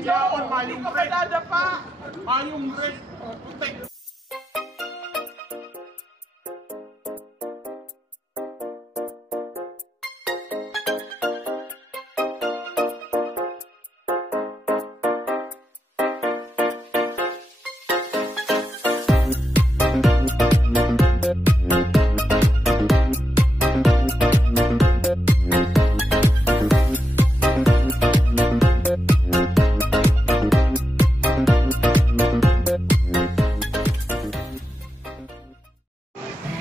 Yaon, mayong red. Mayong red.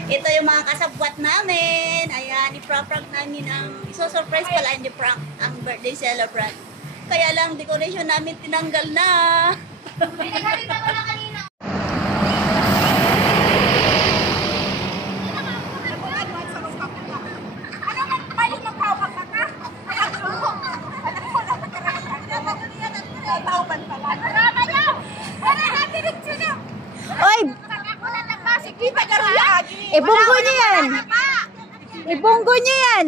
Ito yung mga kasabwat namin. Ayan, i-prank namin ang iso-surprise pala hindi prank ang birthday celebrant. Kaya lang decoration namin tinanggal na. Pinagalitan ko na kanina. Ano man pali magpawag ka ka? Alam ko na tauban pala. Drama niyo! Wala natin rin sila. Oy! Kita ka rin lagi. Ibunggo niyo yan. Ibunggo niyo yan.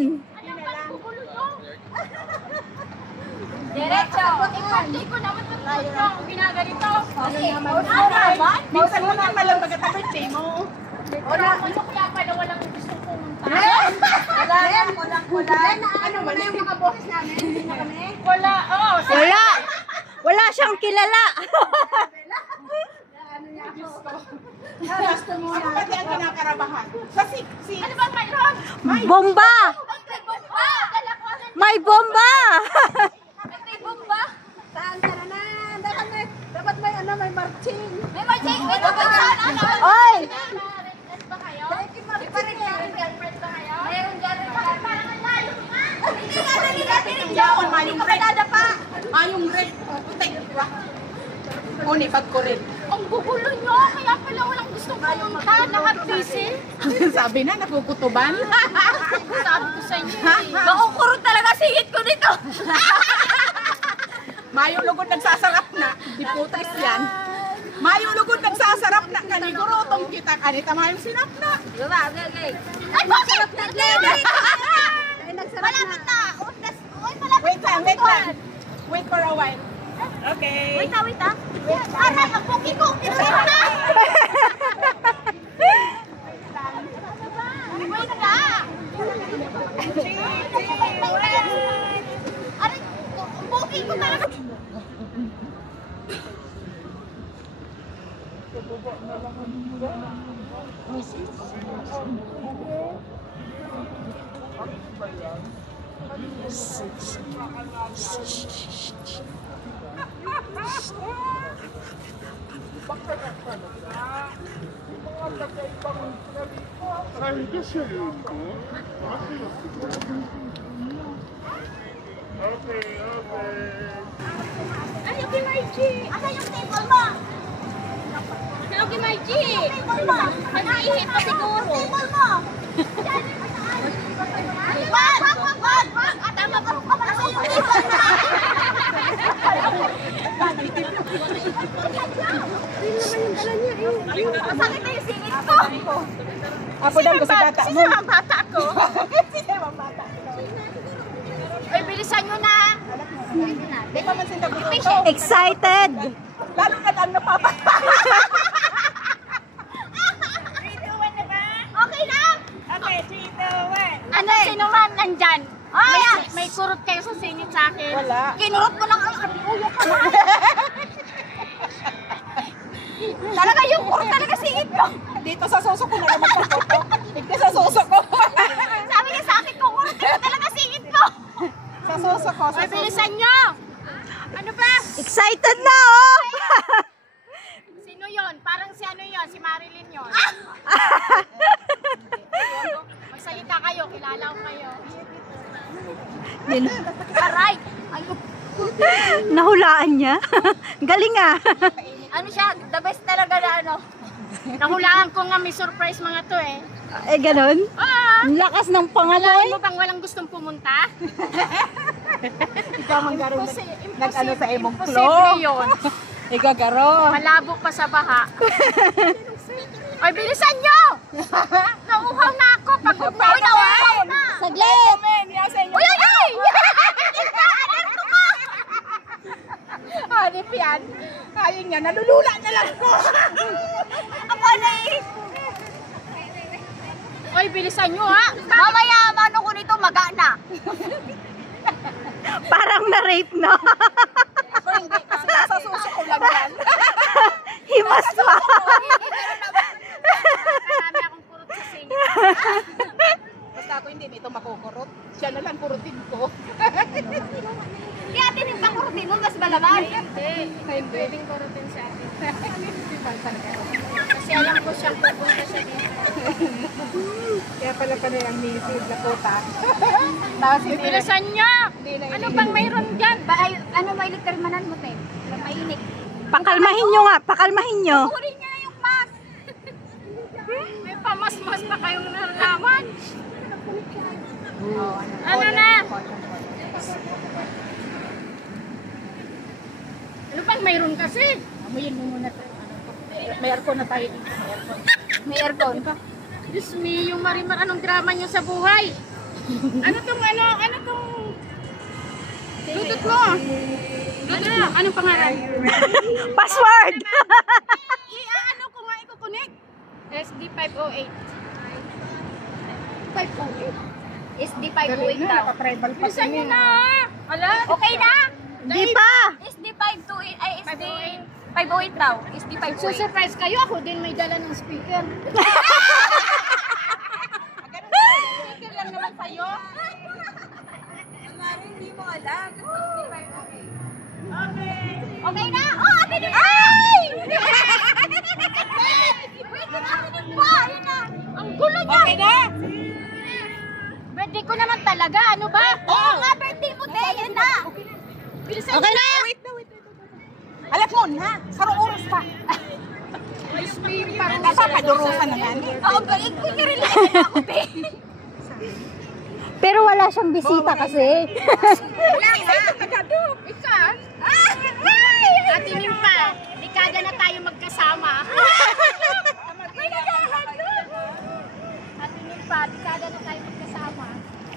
Diretso. Hindi ko naman tutulong. Binaganito. Minsan mo naman malang magkata-birthday mo. Wala ko kaya pala walang gusto pumunta. Wala. Ano ba na yung mga boses namin? Hindi na kami? Wala. Oh, Wala. Wala siyang kilala. Gusto mo ako pati ang kinakarabahan. Kasi ano ba mayroon? Bomba! May bomba! May bomba! May bomba! Saan ka na na? Dapat may ano, may marching. May marching! May babagsan! Ano? Oy! Girlfriend ba kayo? May girlfriend ba kayo? Mayroong girlfriend ba kayo? Parang ang layo nga! Hindi nga nalilatin yaon, mayong red. pa! Mayong red. Putik. Uni, pag ko red. Ang gugulo nyo! Kaya pala walang gusto pumunta. Lahat busy. Sabi na, nakukutuban. Sabi ko sa inyo. Makukurot talaga singit ko dito. Mayong lugod nagsasarap na. Di putas yan. Mayong lugod nagsasarap na. Kanigurotong kita. Kanita mayong sinap na. Ay, bakit? Malapit na. Wait lang, wait lang. Wait for a while. Okay. Wait na. Aray, ang puki ko. Kinusip na. Wait na. Aray, ang puki ko talaga. Ay, yung Margie! Ano yung table mo? Ano yung Margie? Yung table mo! Nag-iihip pa siguro. Yung table mo! Wag! Tama ka rin pa pala sa yung table mo! Masakit na yung singit ko! Apodan ko sa bata mo. Sino ang bata ko? Sino ang bata? Ay, bilisan nyo na! Di pa man sinda buto. Excited! Lalo ka lang napapata. Okay lang? Okay, 3, 2, 1. Ano, sino man nandyan? May kurot kayo sa singit sa akin. Wala. Kinurot ko lang ang ulo ko na. Talaga yung kurot talaga singit ko. Dito sa suso ko na naman sa photo. Dito sa suso ko. Sabi niya sa akin kung kurot talaga singit ko. Sa suso ko. Ay, bilisan nyo. Ano ba? Excited na, oh! Sino yon? Parang si ano yon? Si Marilyn yon. Magsalita kayo, kilala ko kayo. Aray! Nahulaan niya. Galing ah. Ano siya? The best talaga na ano. Nahulaan ko nga may surprise mga to eh. Eh, ganon? Ah! Ang lakas ng pangalay. Alam mo bang walang gustong pumunta? Ikaw manggaroon nag-ano sa imong flow. Imposible yun. Igagaro. Malabo pa sa baha. Ay, bilisan nyo! Nauuhaw na ako. Pagod na. Uy, nauuhaw na! Saglit! Uy, uy, uy! pagdating niya, nalulula na lang ko. Ako na eh. Oy, bilisan nyo ha. Mamaya, ano ko nito, maga na. Parang na-rape na. Ako hindi, kasi nasa suso ko lang yan. Himas pa. Marami akong kurot sa singit. Basta ako hindi, ito makukurot. Siya na lang kurutin ko. Di atin yung pakurutin mo, mas malaman. Hindi. Pwedeng kurutin sa atin. Kasi alam ko siyang pupunta siya dito. Kaya pala yung native na puta. Tapos hindi na. Bilisan nyo! Hindi na Ano bang mayroon dyan? Ano may likarmanan mo, te? Mainit. Pakalmahin nyo nga, pakalmahin nyo. Kunin niya na yung mask. May pamas-mas pa kayong nalaman. Ano na? Ano bang mayroon kasi? Amuyin mo muna tayo. May aircon na tayo dito. May aircon. Diyos me, yung Marimar, anong drama niyo sa buhay? Ano tong? Dudot mo. Anong pangalan? Password! Ano ko nga i-connect? SD508. 508. SD508 daw. Naka-tribal pa Bilisan niyo na! Ala? Okay na? Di pa! SD528, ay SD508 daw. SD508. Susurprise kayo, ako din may dala ng speaker. Speaker lang naman sa'yo. Okay na? Oh, atin din! Ay! Wait, atin din pa! Ayun na! Ang gulo niya! Okay na? Birthday ko naman talaga, ano ba? Oo nga, birthday mo, te! Yan na! Bilisan Okay na! Wait na. Alat mo na. Sarong oras pa. Napapadurusan na yan. Oo, balik ko niya rin lang ako, te! Pero wala siyang bisita kasi. Wala nga! Ika, Ate Nimpa, dekada na tayo magkasama. May nagahan doon! Ate Nimpa, dekada na tayo magkasama.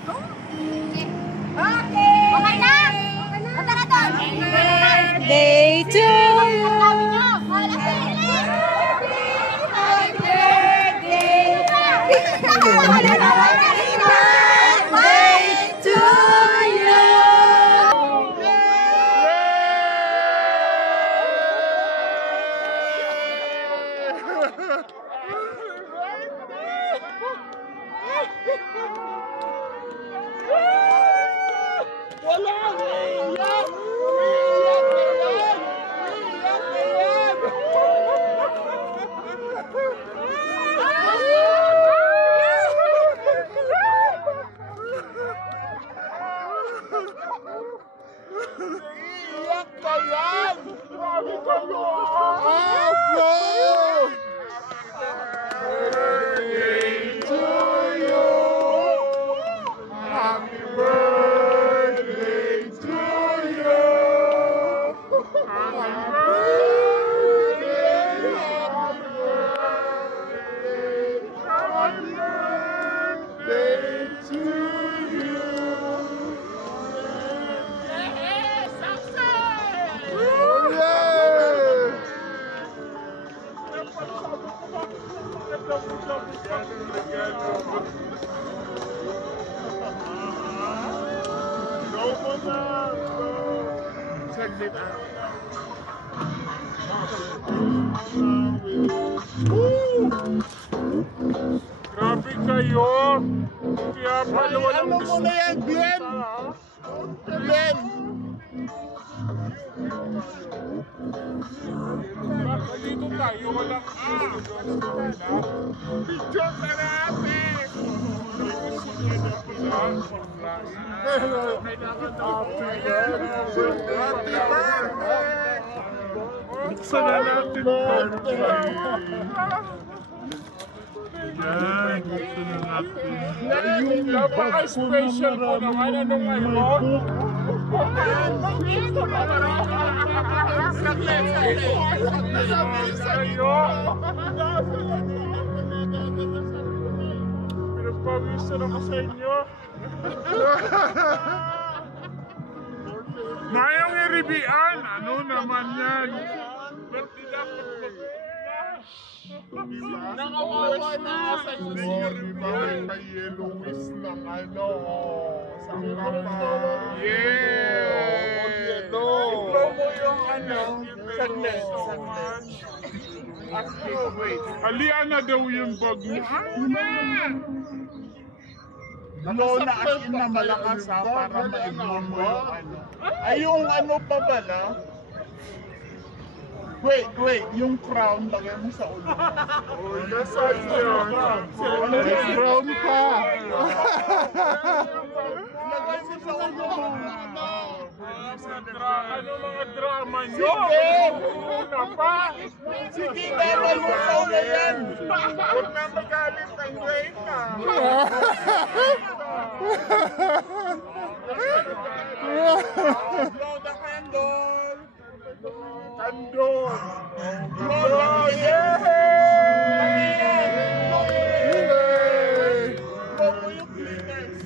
Okay. Okay na? Punta na doon! Day to Ang dami niyo. Wala sa Iyak ka yan! Grabe kayo! Birthday to you! Happy birthday to you! Happy birthday! Happy birthday to you! Grabe kayo! Kaya pala walang ano mo na yan, Glenn? Glenn! Dito tayo, walang Picture ka natin! Happy birthday! Buksan na natin yan, buksan na natin. Napaka-special po naman. Ano ngayon? Pinagpawisan ako sa inyo. Mayong iribian, ano naman yan? Ba't Nakawawa na sa May yellowish ng ano. Sa kapal. Yeah! Tignan mo yung ano. Saglit. Wait. Aliana daw yung bag niya. Blow na as in na malakas ha, para ma-ignore mo yung ano. Ay, yung ano pa pala. Wait, yung crown, lagay mo sa ulo. Oh, nasaan yun? Crown pa. Lagay mo sa ulo mo. Ano mga drama nyo? Una pa. Sige, lagay mo sa ulo yan. Huwag na magalit ang Reyna. Blow the candle. Candle. Blow the Blow mo yung glitters.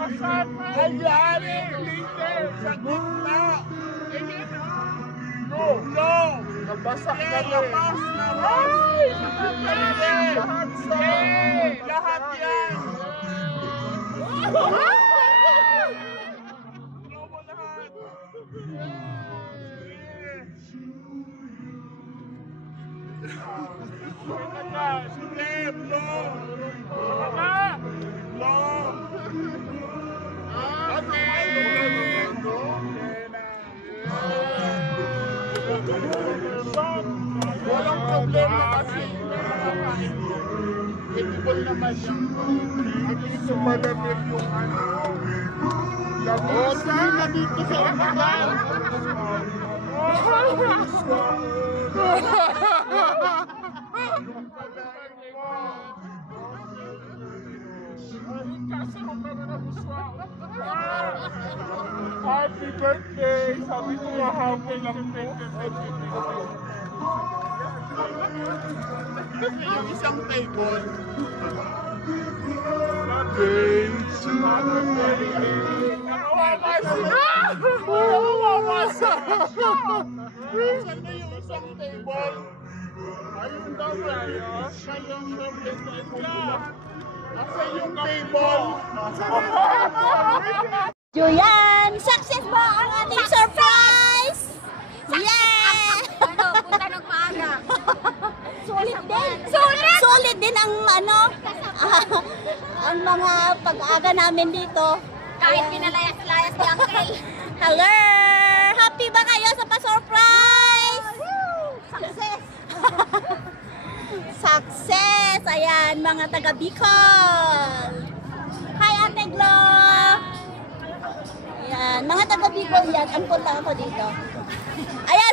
Ayan, glitters. Sa gitna. Blow. Nabasak na labas. Ay! Lahat yan. Walang problema kasi edible naman yung at least malamig yung ano. Lagosa na dito sa umagal. Happy birthday! Sabi ko mahapon lang po. Yung isang table. Saan na yung isang table? Ayun daw tayo. Siya yung birthday ka. Asa yung table? Julian, success ba ang ating surprise? Yeah! Ano, punta ng maaga. Solid din. Solid din ang ano, ang mga pag-aga namin dito. Kahit pinalayas-layas ni Uncle. Hello! Happy ba kayo sa pa-surprise? Success. Success! Ayan, mga taga Bicol. Hi, Ate Glo! Ayan, mga taga Bicol yan. Ang punta ako dito. Ayan,